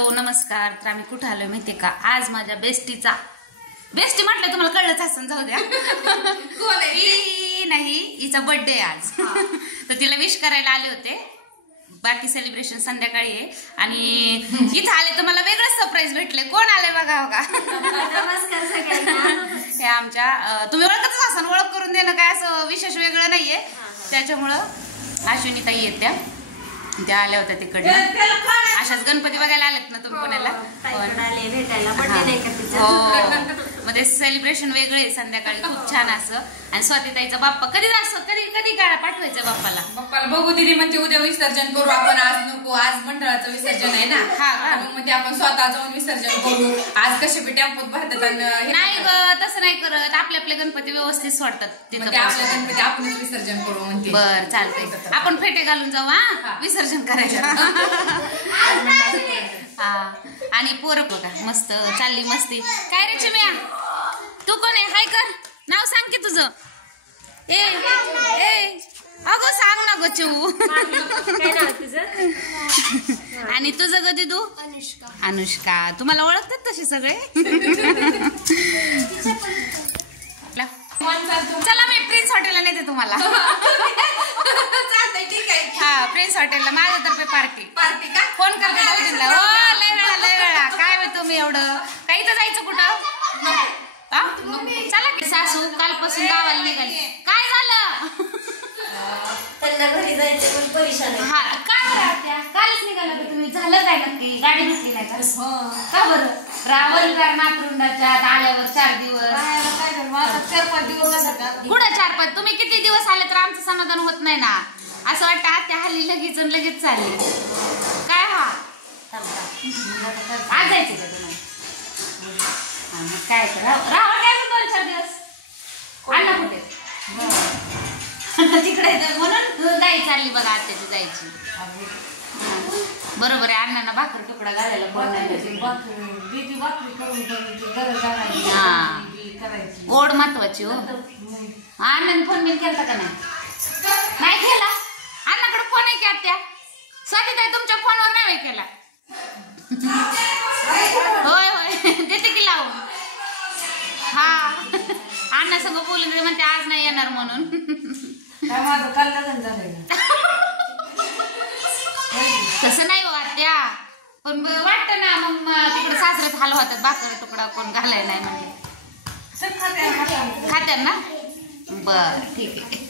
Hello नमस्कार. तर आम्ही कुठे आलोय माहितीये का? आज माझ्या बेस्टीचा बेस्टी म्हटलं तुम्हाला कळलंच असं, जाऊ द्या. नाही हिचा बर्थडे आज. तर तिला विश करायला आले होते. बाकी सेलिब्रेशन संध्याकाळी आहे आणि इथं आले तर मला वेगळंच सरप्राईज भेटले. कोण आले बघा बघा. नमस्कार सगळ्यांना. हे आमच्या तुम्ही ओळखतच असाल, ओळख करून देणं काय असं विशेष वेगळं नाहीये. त्याच्यामुळं अश्विनी ताई येत्या, त्या आल्या होत्या तिकडनं. अशाच गणपती बघायला आलेत ना तुम्ही पुण्याला? मध्ये सेलिब्रेशन वेगळे संध्याकाळी खूप छान असं. आणि स्वातीताईचा बाप्पा कधी कधी काळा पाठवायचं बाप्पाला बघू दिदी म्हणजे उद्या विसर्जन करू आपण. आज नको, आज मंडळाचं विसर्जन आहे ना. हा म्हणजे आपण स्वतः जाऊन विसर्जन करू. आज कसे बी टेम्पोत भरतात. नाही ग तसं नाही करत, आपले गणपती व्यवस्थित सोडतात तिथं. आपल्या गणपती आपणच विसर्जन करू म्हणते. बर चालतंय, आपण फेटे घालून जाऊ. हा विसर्जन करायचं. हा आणि पोरं बघा मस्त चालली मस्ती. काय रे चिम्या, तू कोण आहे? हाय कर, नाव सांग की तुझं. ए अगो सांग ना ग चिऊ. आणि तुझं ग दिदू? अनुष्का. तुम्हाला ओळखतात तसे सगळे? चला मी प्रिन्स हॉटेलला नेते तुम्हाला. ठीक आहे. हा प्रिन्स हॉटेलला माझ्यातर्फे पार्टी का फोन करते भाऊजींना. हो लय वेळा काय मी तुम्ही एवढं काही तर जायचं कुठं? चला की सासू कालपासून गावाला निघाली. काय झालं? त्यांना घरी जायचं पण परेशान आहे. हा काय कालच निघाला का तुम्ही? झालं काय नक्की? गाडी भेटली नाही का बरं? रावण नातरुंडाच्या आल्यावर 4 दिवस. 4-5 दिवस कुठं 4-5? तुम्ही किती दिवस आले तर आमचं समाधान होत नाही ना. असं वाटतं आत्या हल्ली लगेच चालली काय. हा आज जायचं का तुम्हाला? काय राहा काय 2-4 दिवस. अण्णा कुठे? तिकडे म्हणून गाई चालली बघा आत्याची जायची. बरोबर आहे. अण्णांना भाकर तुकडा घालायला ओढ महत्वाची. हो अण्णाने फोन बिन केला का? नाही केला. अण्णाकडे फोन आहे की आत्या? स्वातीताई तुमच्या फोनवर नाही केला? होय देते की लावून. हा अण्णा संग बोलून म्हणते आज नाही येणार म्हणून. तसं नाही हो आत्या, पण वाटतं ना मग तिकडे सासऱ्याच हाल होतात. भाकर तुकडा कोण घालाय नाही म्हणजे खात्या ना. बर ठीक आहे.